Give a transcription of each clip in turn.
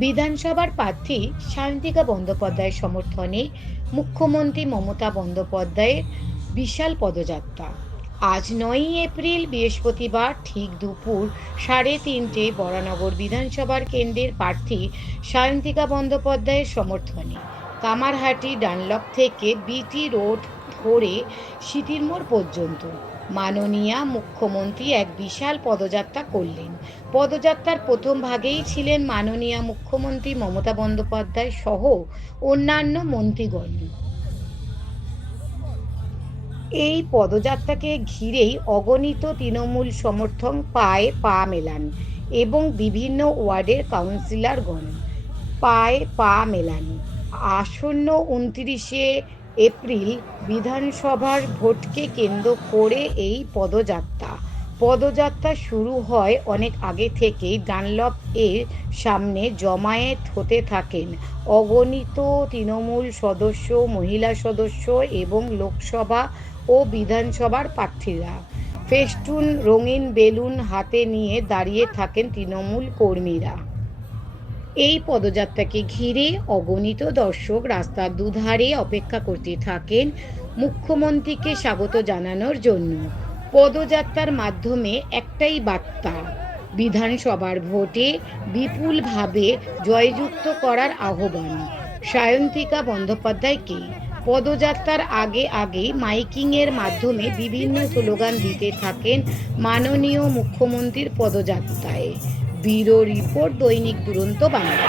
বিধানসভার প্রার্থী সায়ন্তিকা বন্দ্যোপাধ্যায়ের সমর্থনে মুখ্যমন্ত্রী মমতা বন্দ্যোপাধ্যায়ের বিশাল পদযাত্রা। আজ ৯ই এপ্রিল বৃহস্পতিবার ঠিক দুপুর ৩:৩০ বরানগর বিধানসভার কেন্দ্রের প্রার্থী সায়ন্তিকা বন্দ্যোপাধ্যায়ের সমর্থনে কামারহাটি ডানলপ থেকে বিটি রোড ধরে সিটির মোড় পর্যন্ত মাননীয়া মুখ্যমন্ত্রী এক বিশাল পদযাত্রা করলেন। পদযাত্রার প্রথম ভাগেই ছিলেন মাননীয়া মুখ্যমন্ত্রী মমতা বন্দ্যোপাধ্যায় সহ অন্যান্য মন্ত্রীগণ। এই পদযাত্রাকে ঘিরেই অগণিত তৃণমূল সমর্থক পায়ে পা মেলান এবং বিভিন্ন ওয়ার্ডের কাউন্সিলরগণ পায়ে পা মেলান। আসন্ন ২৯শে এপ্রিল বিধানসভার ভোটকে কেন্দ্র করে এই পদযাত্রা শুরু হয় অনেক আগে থেকেই। ডানলপ এর সামনে জমায়েত হতে থাকেন অগণিত তৃণমূল সদস্য, মহিলা সদস্য এবং লোকসভা ও বিধানসভার প্রার্থীরা। ফেস্টুন, রঙিন বেলুন হাতে নিয়ে দাঁড়িয়ে থাকেন তৃণমূল কর্মীরা। এই পদযাত্রাকে ঘিরে অগণিত দর্শক রাস্তার দুধারে অপেক্ষা করতে থাকেন মুখ্যমন্ত্রীকে স্বাগত জানানোর জন্য। পদযাত্রার মাধ্যমে একটাই বার্তা, বিধানসভার ভোটে বিপুলভাবে জয়যুক্ত করার আহ্বান সায়ন্তিকা বন্দ্যোপাধ্যায়কে। পদযাত্রার আগেই মাইকিংয়ের মাধ্যমে বিভিন্ন স্লোগান দিতে থাকেন মাননীয় মুখ্যমন্ত্রীর পদযাত্রায়। ব্যুরো রিপোর্ট, দৈনিক দুরন্ত বাংলা।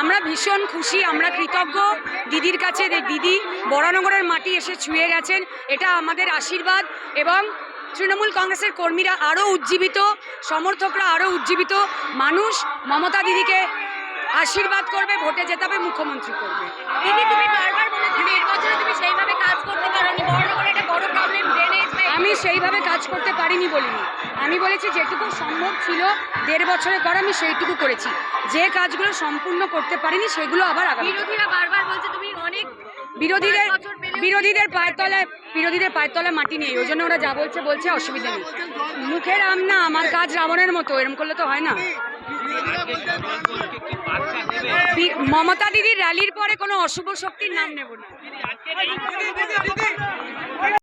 আমরা ভীষণ খুশি, আমরা কৃতজ্ঞ দিদির কাছে। দিদি বরানগরের মাটি এসে ছুঁয়ে গেছেন, এটা আমাদের আশীর্বাদ এবং তৃণমূল কংগ্রেসের কর্মীরা আরও উজ্জীবিত, সমর্থকরা আরও উজ্জীবিত, মানুষ মমতা দিদিকে আশীর্বাদ করবে, ভোটে জেতাবে, মুখ্যমন্ত্রী করবে। দিদি, তুমি বারবার বলেছিলে 1 বছরে তুমি সেইভাবে কাজ করতে পারোনি, বড়নগরে একটা বড় প্রবলেম ড্রেনেজ। আমি সেইভাবে কাজ করতে পারিনি বলিনি, আমি বলেছি যেটুকু সম্ভব ছিল 1.5 বছরে করা আমি সেইটুকু করেছি। যে কাজগুলো সম্পূর্ণ করতে পারিনি সেগুলো আবার আগামী। বিরোধীরা বারবার বলছে তুমি অনেক বিরোধীদের পায়ের তলায় মাটি নেই, ওই জন্য ওরা যা বলছে বলছে, অসুবিধা নেই। মুখের আম না, আমার কাজ রাবণের মতো, এরকম করলে তো হয় না। মমতা দিদির র্যালির পরে কোনো অশুভ শক্তির নাম নেব না।